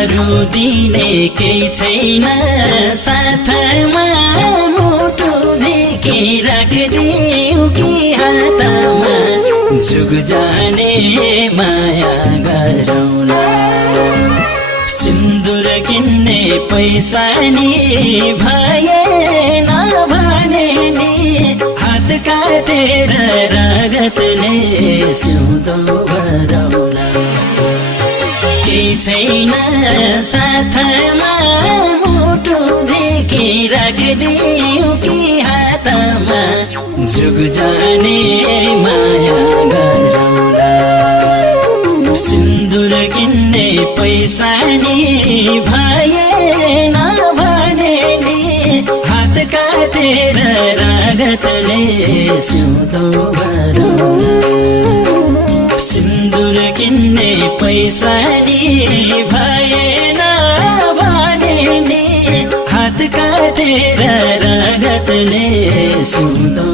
अरू दिने केही छैन साथमा मुटु झिकी राखिदिऊ कि हातमा जुग जाने माया गरौँला सिन्दुर किन्ने पैसा नि भएन भने नि हात काटेर रगतले सिउँदो भरौँला केही छैन साथमा मुटु झिकी राखिदिऊ कि हातमा जुग जाने माया गरौँला सिन्दुर किन्ने पैसा नि भएन भने नि हात काटेर रगतले सिउँदो भरौँला सिन्दुर किन्ने पैसा नि भएन भने नि हात काटेर रगतले सिउँदो